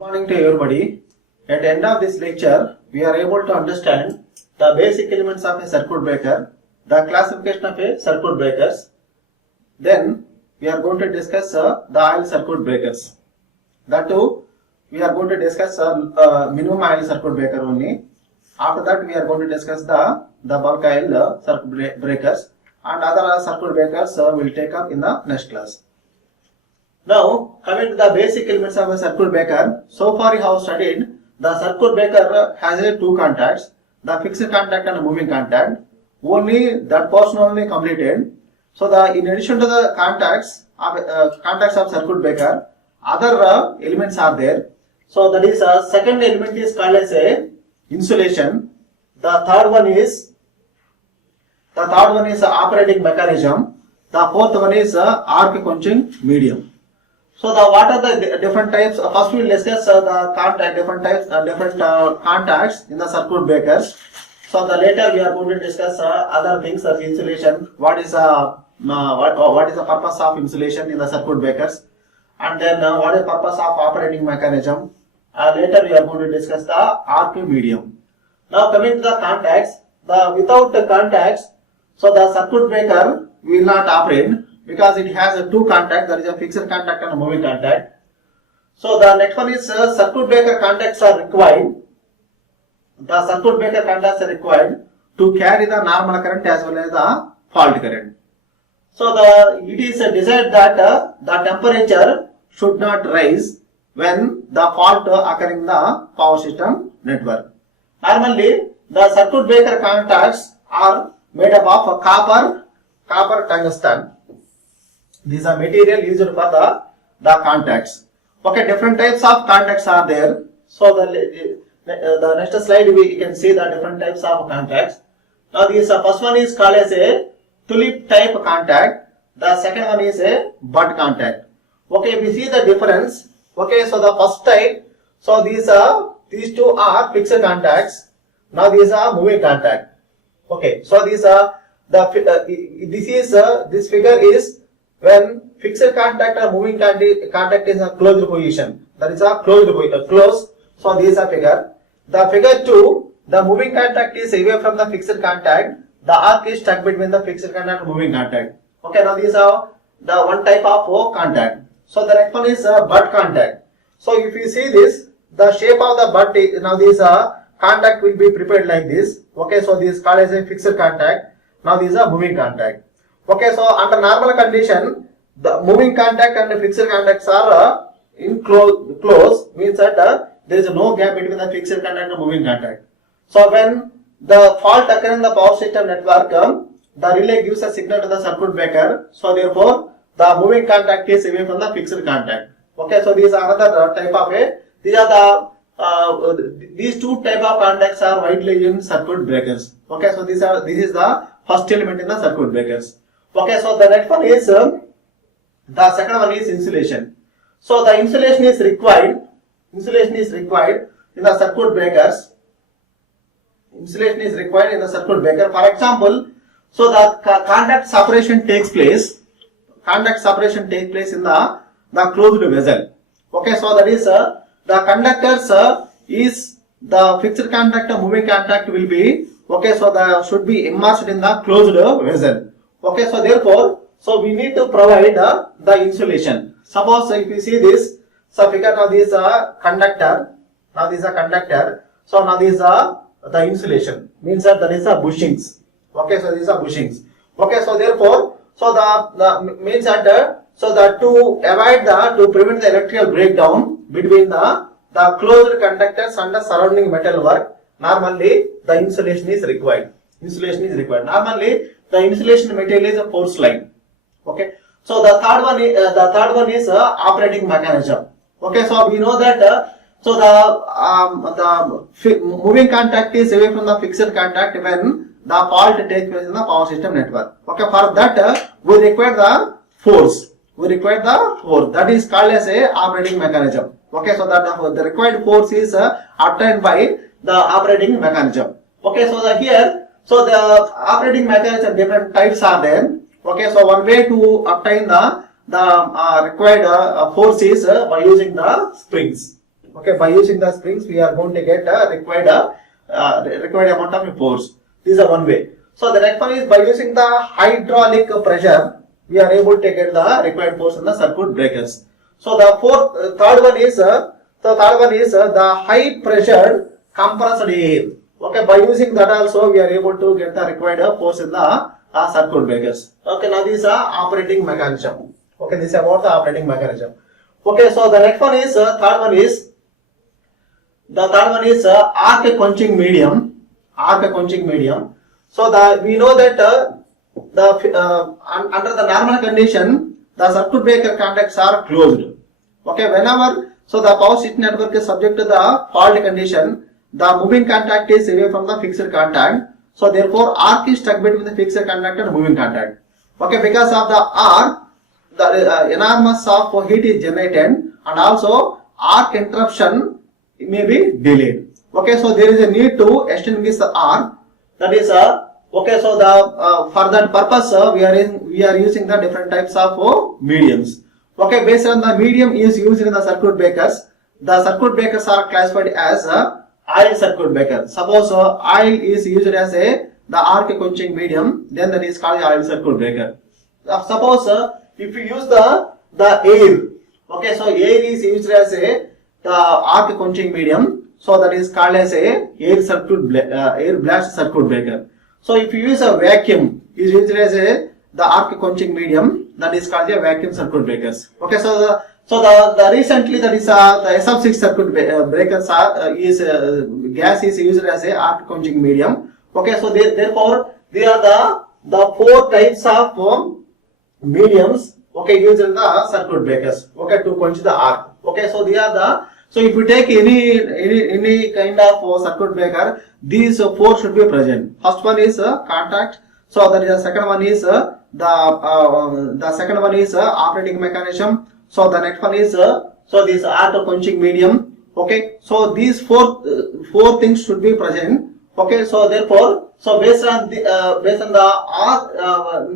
Good morning to everybody. At the end of this lecture, we are able to understand the basic elements of a circuit breaker, the classification of a circuit breakers. Then we are going to discuss the oil circuit breakers. That too, we are going to discuss minimum oil circuit breaker only. After that, we are going to discuss the bulk oil circuit breakers, and other circuit breakers will take up in the next class. Now, coming to the basic elements of a circuit breaker, so far we have studied the circuit breaker has two contacts, the fixed contact and moving contact. Only that portion only completed. So, in addition to the contacts of circuit breaker, other elements are there. So, that is second element is called as a insulation. The third one is operating mechanism. The fourth one is arc quenching medium. So what are the different types? First we will discuss the different contacts in the circuit breakers. So later we are going to discuss other things like insulation. What is the purpose of insulation in the circuit breakers, and then what is the purpose of operating mechanism. Later we are going to discuss the arc medium. Now coming to the contacts, without the contacts, so the circuit breaker will not operate, because it has two contacts, there is a fixed contact and a moving contact. So the next one is circuit breaker contacts are required. The circuit breaker contacts are required to carry the normal current as well as the fault current. So it is desired that the temperature should not rise when the fault occurring in the power system network. Normally the circuit breaker contacts are made up of copper tungsten. These are material used for the contacts. Okay, different types of contacts are there. So the next slide we can see the different types of contacts. Now this first one is called as a tulip type contact. The second one is a bud contact. Okay, if we see the difference. Okay, so the first type. So these two are fixed contacts. Now these are moving contact. Okay, so these are this figure is when fixed contact or moving contact is a closed position. That is a closed. So this is a figure. The figure 2, the moving contact is away from the fixed contact. The arc is stuck between the fixed contact and moving contact. Okay, now these are the one type of contact. So the next one is bud contact. So if you see this, the shape of the bud, now this contact will be prepared like this. Okay, so this is called as a fixed contact. Now these are moving contact. Okay, so under normal condition, the moving contact and the fixed contacts are in close, means that there is no gap between the fixed contact and moving contact. So when the fault occurs in the power system network, the relay gives a signal to the circuit breaker. So therefore, the moving contact is away from the fixed contact. Okay, so these are another type of these two type of contacts are widely used in circuit breakers. Okay, so this is the first element in the circuit breakers. Okay, so the next one is the second one is insulation. So the insulation is required. Insulation is required in the circuit breakers. Insulation is required in the circuit breaker. For example, so the contact separation takes place. Contact separation takes place in the closed vessel. Okay, so that is the conductors is the fixed contact and moving contact will be, okay, so should be immersed in the closed vessel. Okay, so therefore, so we need to provide the insulation. Suppose if you see this, so figure, now this is a conductor. Now this is a conductor. So now this is the insulation. Means that there is a bushings. Okay, so these are bushings. Okay, so therefore, so the means that so that to prevent the electrical breakdown between the closed conductors and the surrounding metal work, normally the insulation is required. Insulation is required. Normally the insulation material is a force line. Okay, so the third one is operating mechanism. Okay, so we know that so the moving contact is away from the fixed contact when the fault takes place in the power system network. Okay, for that we require the force. That is called as a operating mechanism. Okay, so that the required force is obtained by the operating mechanism. Okay, so here, so the operating mechanism different types are there. Okay, so one way to obtain the required force is by using the springs. Okay, by using the springs, we are going to get required amount of force. This is one way. So the next one is by using the hydraulic pressure, we are able to get the required force in the circuit breakers. So the third one is the high pressure compressed air. Okay, by using that also we are able to get the required force in the circuit breakers. Okay, now this is operating mechanism. Okay, this is about the operating mechanism. Okay, so the next one is third one is arc quenching medium. Arc quenching medium. So we know that under the normal condition, the circuit breaker contacts are closed. Okay, whenever the power switch network is subject to the fault condition, the moving contact is away from the fixed contact. So therefore, arc is stuck between the fixed contact and moving contact. Okay, because of the arc, the enormous of heat is generated, and also arc interruption may be delayed. Okay, so there is a need to extinguish the arc. That is okay. So the for that purpose we are using the different types of mediums. Okay, based on the medium is used in the circuit breakers. The circuit breakers are classified as oil circuit breaker. Suppose oil is used as the arc quenching medium, then that is called oil circuit breaker. Suppose if you use the air, okay, so air is used as the arc quenching medium, so that is called as air blast circuit breaker. So if you use a vacuum, is used as the arc quenching medium, that is called a vacuum circuit breakers. Okay, so the recently that is the SF6 circuit breakers gas is used as a arc quenching medium. Okay, so therefore they are the four types of mediums, okay, used in the circuit breakers, okay, to quench the arc. Okay, so they are so if you take any kind of circuit breaker, these four should be present. First one is contact. So that is the second one is operating mechanism. So the next one is this arc quenching medium. Okay, so these four things should be present. Okay, so therefore, so based on the arc,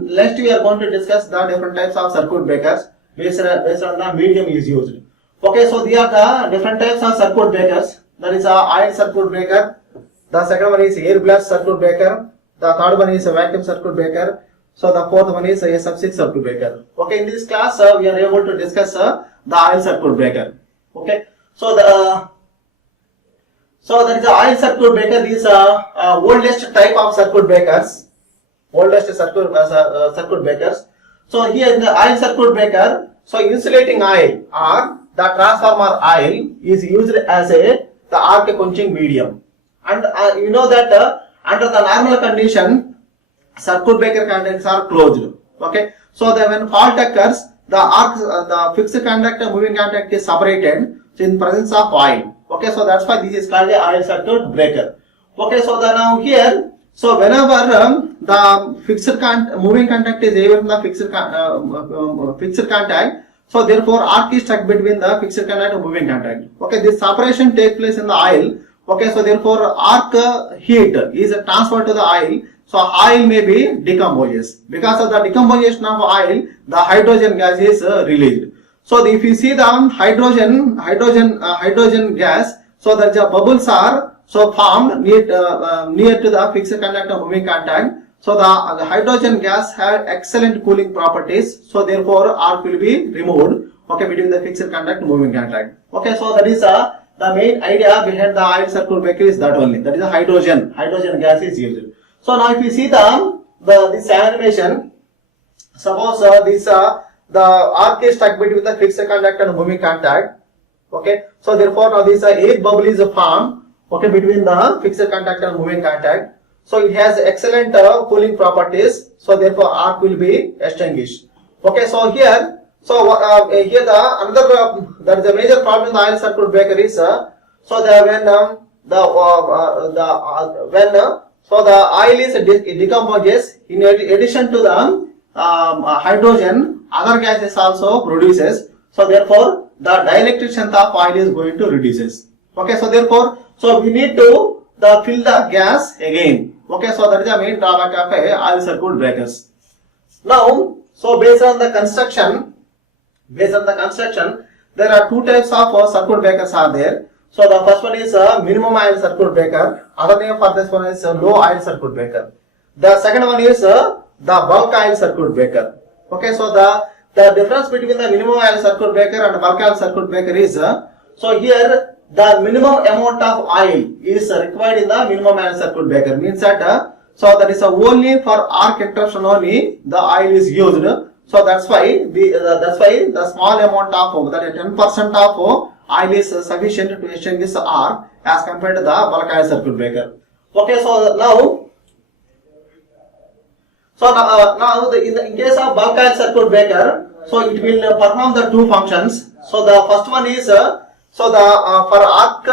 next we are going to discuss the different types of circuit breakers based on the medium is used. Okay, so these are the different types of circuit breakers. That is oil circuit breaker. The second one is air blast circuit breaker. The third one is a vacuum circuit breaker. So the fourth one is a SF6 circuit breaker. Okay, in this class we are able to discuss the oil circuit breaker. Okay, so that is the oil circuit breaker. These oldest type of circuit breakers. Oldest circuit breakers. So here in the oil circuit breaker, so insulating oil or the transformer oil is used as the arc quenching medium. And you know that under the normal condition, circuit breaker contacts are closed. Okay, so that when fault occurs, the fixed contact and moving contact is separated in presence of oil. Okay, so that's why this is called the oil circuit breaker. Okay, so now here, so whenever the moving contact is away from the fixed contact, so therefore arc is stuck between the fixed contact and moving contact. Okay, this separation takes place in the oil. Okay, so therefore arc heat is transferred to the oil. So oil may be decomposed. Because of the decomposition of oil, the hydrogen gas is released. So if you see the hydrogen gas, so that the bubbles are formed near to the fixed contact and moving contact. So the hydrogen gas have excellent cooling properties. So therefore arc will be removed. Okay, between the fixed contact and moving contact. Okay, so that is the main idea behind the oil circuit breaker is that only. That is the hydrogen gas is used. So now if you see this animation, suppose the arc is stuck between the fixed contact and moving contact. Okay, so therefore now this air bubble is formed, okay, between the fixed contact and moving contact. So it has excellent cooling properties. So therefore arc will be extinguished. Okay, so here, here there is a major problem in the oil circuit breaker is when the oil is decomposes, in addition to the hydrogen, other gases also produces. So therefore the dielectric strength of oil is going to reduces. Okay, so therefore, so we need to fill the gas again. Okay, so that is the main drawback of oil circuit breakers. Now, so based on the construction, there are two types of circuit breakers are there. So the first one is minimum oil circuit breaker. Other name for this one is low oil circuit breaker. The second one is the bulk oil circuit breaker. Okay, so the difference between the minimum oil circuit breaker and bulk oil circuit breaker is so here the minimum amount of oil is required in the minimum oil circuit breaker, means that so that is only for arc extraction only the oil is used. So that's why the small amount of that 10% of oil is sufficient to extinguish the arc as compared to the bulk oil circuit breaker. Okay, so now in case of bulk oil circuit breaker, so it will perform the two functions. So the first one is for arc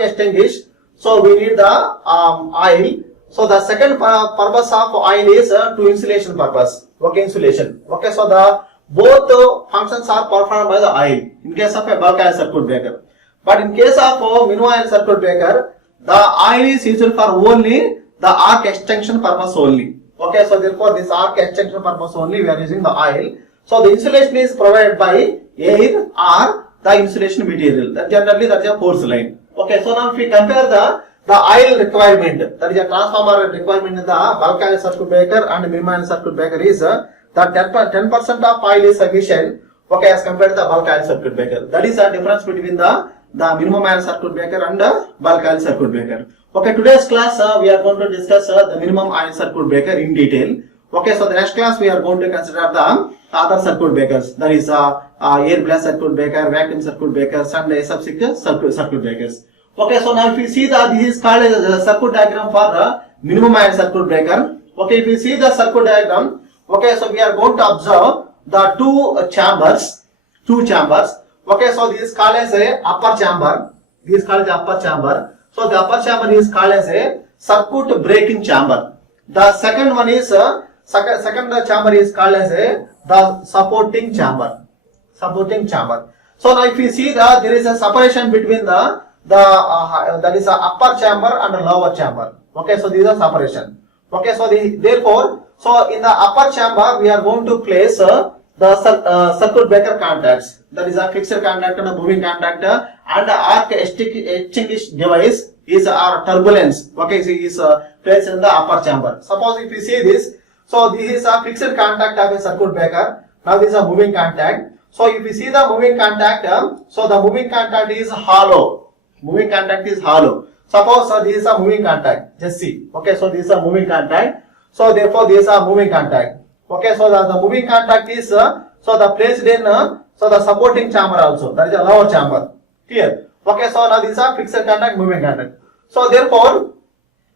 extinguish, so we need the oil. So the second purpose of oil is to insulation purpose. Okay, insulation. Okay, so the both functions are performed by the oil in case of a bulk oil circuit breaker. But in case of minimum oil circuit breaker, the oil is used for only the arc extension purpose only. Okay, so therefore this arc extension purpose only we are using the oil. So the insulation is provided by air or the insulation material. That generally that is a porcelain. Okay, so now if we compare the oil requirement, that is a transformer requirement in the bulk oil circuit breaker and minimum oil circuit breaker is that 10% of oil is sufficient. Okay, as compared to the bulk oil circuit breaker. That is the difference between the minimum oil circuit breaker and the bulk oil circuit breaker. Okay, today's class we are going to discuss the minimum oil circuit breaker in detail. Okay, so the next class we are going to consider the other circuit breakers, that is air blast circuit breaker, vacuum circuit breakers and sub-6 circuit breakers. Okay, so now if you see that this is called as a circuit diagram for minimum oil circuit breaker. Okay, if you see the circuit diagram, okay, so we are going to observe the two chambers. Okay, so this is called as a upper chamber. So the upper chamber is called as a circuit breaking chamber. The second one is second chamber is called as the supporting chamber. So now if you see that there is a separation between that is a upper chamber and a lower chamber. Okay, so these are separation. Okay, so therefore, so in the upper chamber we are going to place the circuit breaker contacts. That is a fixed contact and a moving contact, and the arc extinguish device is our turbulence. Okay, so is placed in the upper chamber. Suppose if you see this, so this is a fixed contact of a circuit breaker. Now this is a moving contact. So if you see the moving contact, so the moving contact is hollow. Suppose this is a moving contact. Just see. Okay, so this is a moving contact. So therefore this is a moving contact. Okay, so the moving contact is so the placed in so the supporting chamber also. That is a lower chamber. Clear? Okay, so now these are fixed contact, moving contact. So therefore,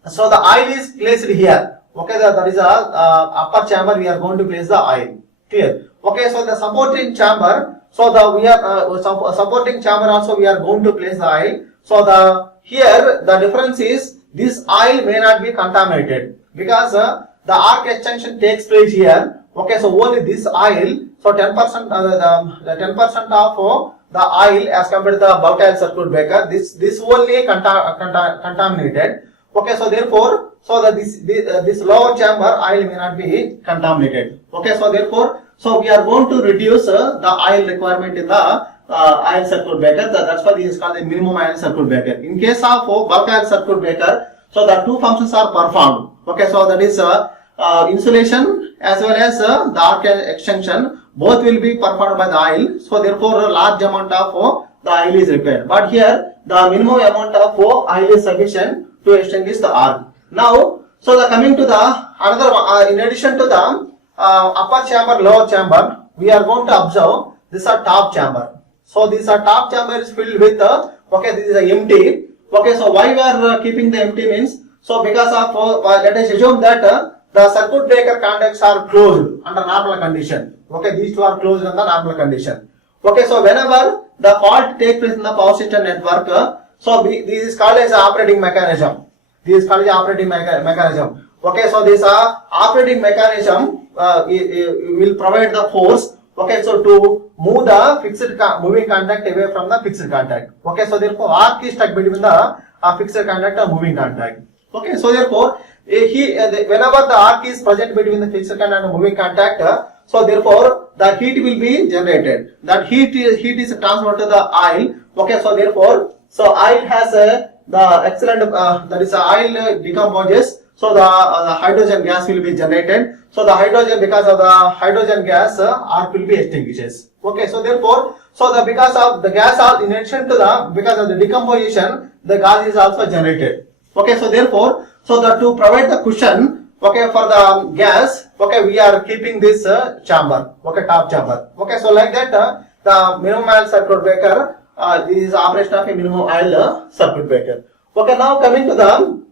so the oil is placed here. Okay, that is a upper chamber. We are going to place the oil. Clear? Okay, so the supporting chamber. So we are supporting chamber also we are going to place the oil. So here the difference is this oil may not be contaminated because the arc extension takes place here. Okay, so only this oil. So 10% the 10% of the oil as compared to the bulk oil circuit breaker. This only contaminated. Okay, so therefore, so that this lower chamber oil may not be contaminated. Okay, so therefore, so we are going to reduce the oil requirement in the oil circuit breaker. That's why this is called the minimum oil circuit breaker. In case of bulk oil circuit breaker, so the two functions are performed. Okay, so that is insulation as well as the arc extension. Both will be performed by the oil. So therefore, a large amount of the oil is required. But here, the minimum amount of oil is sufficient to extinguish the arc. Now, so coming to the another, in addition to the upper chamber, lower chamber, we are going to observe this is a top chamber. So this top chamber is filled with okay, this is a empty. Okay, so why we are keeping the empty means, so because of let us assume that the circuit breaker contacts are closed under normal condition. Okay, these two are closed under normal condition. Okay, so whenever the fault takes place in the power system network, so this is called as operating mechanism. Okay, so this operating mechanism will provide the force. Okay, so to move the fixed moving contact away from the fixed contact. Okay, so therefore arc is stuck between the fixed contact and moving contact. Okay, so therefore whenever the arc is present between the fixed contact and moving contact, So therefore the heat will be generated. That heat is transferred to the oil. Okay, so therefore, so oil has the excellent that is oil decomposes. So the hydrogen gas will be generated. So the hydrogen, because of the hydrogen gas, arc will be extinguishes. Okay, so therefore, so the because of the gas are in addition to the because of the decomposition, the gas is also generated. Okay, so therefore, so that to provide the cushion, okay, for the gas, okay, we are keeping this chamber, okay, top chamber. Okay, so like that, the minimum oil circuit breaker, this is operation of a minimum oil circuit breaker. Okay, now coming to the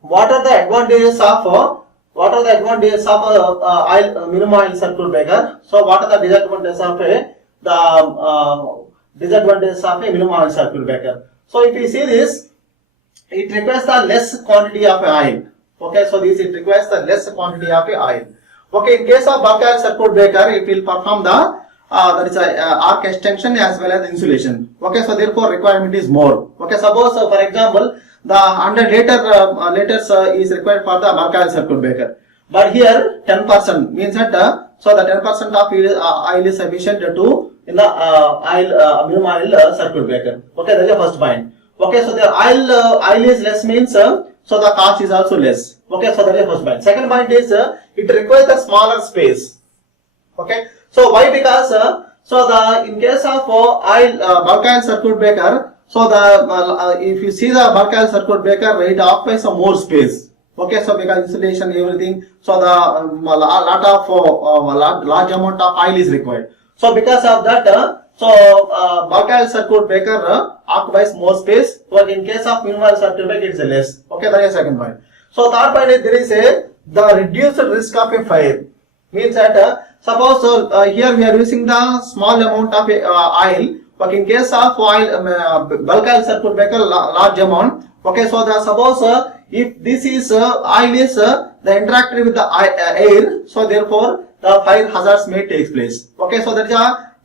what are the advantages of minimum oil circuit breaker? So what are the disadvantages of a minimum oil circuit breaker? So if you see this, it requires the less quantity of oil. Okay, so this it requires the less quantity of oil. Okay, in case of bulk oil circuit breaker, it will perform the that is arc extension as well as insulation. Okay, so therefore requirement is more. Okay, suppose for example the 100 liters is required for the bulk oil circuit breaker, but here 10% means that so the 10% of oil is sufficient to in the minimum oil circuit breaker. Okay, that is the first point. Okay, so the oil is less means so the cost is also less. Okay, so that is the first point. Second point is it requires a smaller space. Okay, so why? Because so the in case of bulk oil circuit breaker, so the if you see the bulk oil circuit breaker, it occupies some more space. Okay, so because insulation everything, so the large amount of oil is required. So because of that, bulk oil circuit breaker occupies more space. But in case of minimum oil circuit breaker, it's less. Okay, that is the second point. So third point is there is the reduced risk of a fire. Means that suppose here we are using the small amount of oil, but in case of bulk oil circuit breaker large amount. Okay, so the suppose if this is oil is the interacting with the air, so therefore the fire hazards may take place. Okay, so that is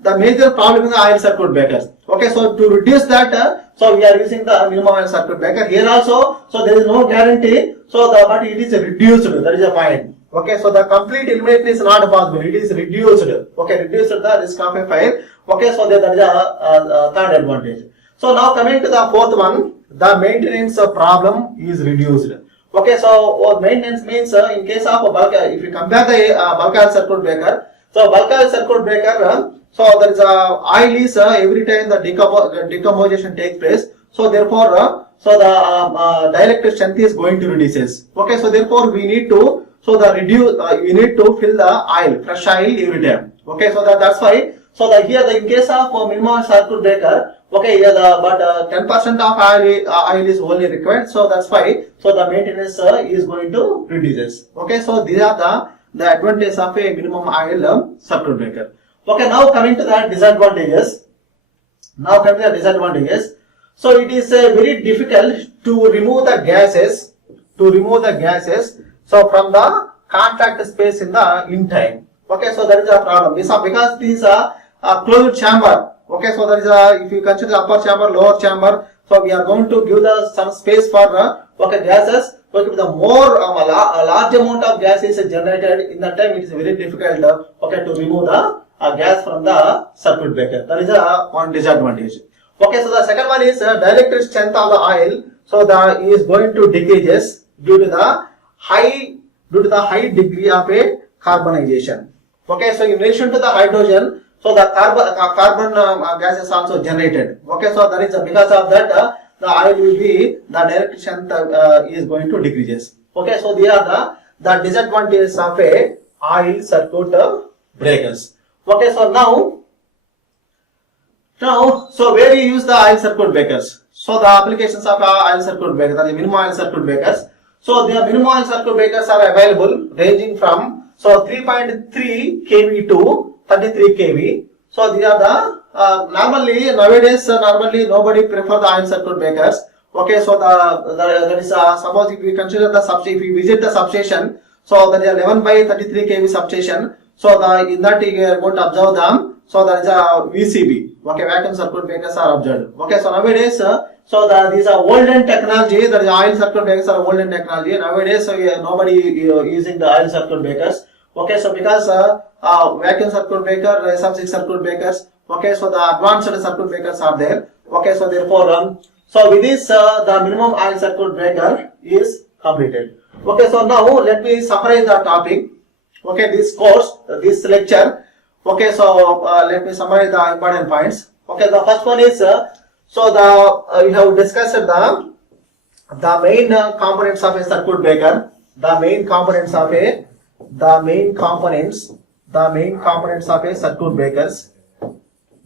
the major problem in the oil circuit breakers. Okay, so to reduce that, so we are using the minimum oil circuit breaker here also. So there is no guarantee. So but it is reduced. That is a point. Okay, so the complete elimination is not possible. It is reduced. Okay, reduced the risk of a fire. Okay, so that is a third advantage. So now coming to the fourth one, the maintenance problem is reduced. Okay, so maintenance means in case of a bulk, if you compare the bulk oil circuit breaker, so bulk oil circuit breaker, so there is oil is every time the decomposition takes place. So therefore, so the dielectric strength is going to reduces. Okay, so therefore we need to we need to fill the oil, fresh oil every time. Okay, so that's why. So here in case of minimum circuit breaker, okay, here but 10% of oil is only required. So that's why. So the maintenance is going to reduces. Okay, so these are the advantages of a minimum oil circuit breaker. Okay, now coming to the disadvantages. So it is very difficult to remove the gases. So from the contact space in time. Okay, so that is a problem. Because these are closed chamber. Okay, so that is if you consider the upper chamber, lower chamber, so we are going to give some space for gases. Okay, the more a large amount of gas is generated in that time, it is very difficult to remove the gas from the circuit breaker. That is one disadvantage. Okay, so the second one is dielectric strength of the oil. So the is going to decreases due to the high degree of a carbonization. Okay, so in relation to the hydrogen, so the carbon gas is also generated. Okay, so that is because of that the oil will be the dielectric strength is going to decreases. Okay, so these are the disadvantages of a oil circuit breakers. Okay, so now so where you use the oil circuit breakers? So the applications of oil circuit breakers, the minimum oil circuit breakers. So the minimum oil circuit breakers are available ranging from 3.3 kV to 33 kV. So these are the nowadays nobody prefer the oil circuit breakers. Okay, so that is suppose if we consider if we visit the substation, so that is 11 by 33 kV substation. So in that you are going to observe them. So there is a VCB. Okay, vacuum circuit breakers are observed. Okay, so nowadays these are olden technology. That is oil circuit breakers are olden technology. Nowadays nobody using the oil circuit breakers. Okay, so because vacuum circuit breaker, SF6 circuit breakers, okay, so the advanced circuit breakers are there. Okay, so therefore, so with this, the minimum oil circuit breaker is completed. Okay, so now let me summarize the topic. Okay, this course, this lecture. Okay, so let me summarize the important points. Okay, the first one is so the we have discussed the main components of a circuit breaker. The main components of a circuit breakers.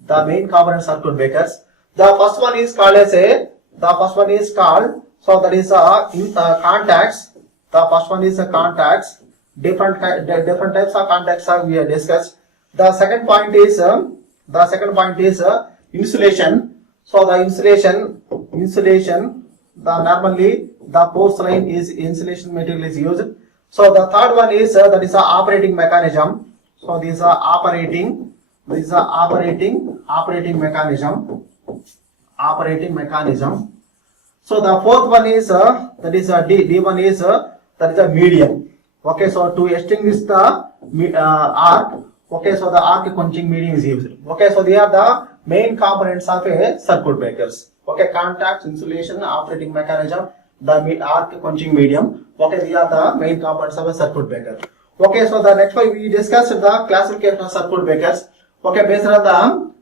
The main components circuit breakers. The first one is called as a. The first one is called. So that is contacts. The first one is contacts. Different types of contacts we have discussed. The second point is insulation. So the insulation. The normally the porcelain is insulation material is used. So the third one is that is operating mechanism. So these are operating mechanism. So the fourth one is that is D1 is that is a medium. Okay, so to extinguish the arc. Okay, so the arc quenching medium is used. Okay, so they are the main components of a circuit breakers. Okay, contacts, insulation, operating mechanism, the arc quenching medium. Okay, these are the main components of a circuit breaker. Okay, so the next one we discussed the classification of circuit breakers. Okay, based on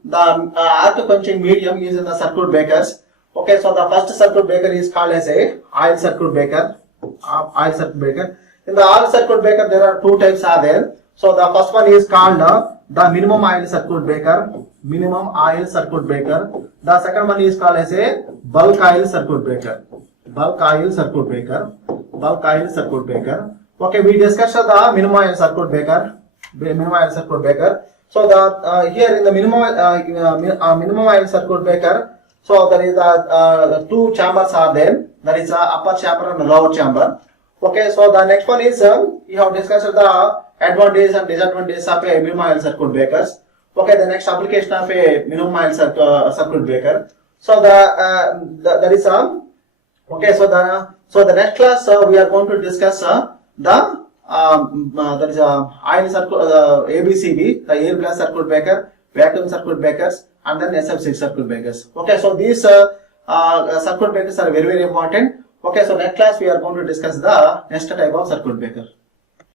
the arc quenching medium used in the circuit breakers. Okay, so the first circuit breaker is called as a oil circuit breaker. In the oil circuit breaker, there are two types are there. So the first one is called the minimum oil circuit breaker. The second one is called as a bulk oil circuit breaker. Okay, we discussed the minimum oil circuit breaker. So the here in the minimum oil circuit breaker, so there is the two chambers are there. That is upper chamber and lower chamber. Okay, so the next one is we have discussed the advantages and disadvantages of a minimum oil circuit breakers. Okay, the next application of a minimum oil circuit breaker. So that is okay. So the next class we are going to discuss that is oil circuit ABCB, the air blast circuit breaker, vacuum circuit breakers, and then SF6 circuit breakers. Okay, so these circuit breakers are very important. Okay, so next class we are going to discuss the next type of circuit breaker.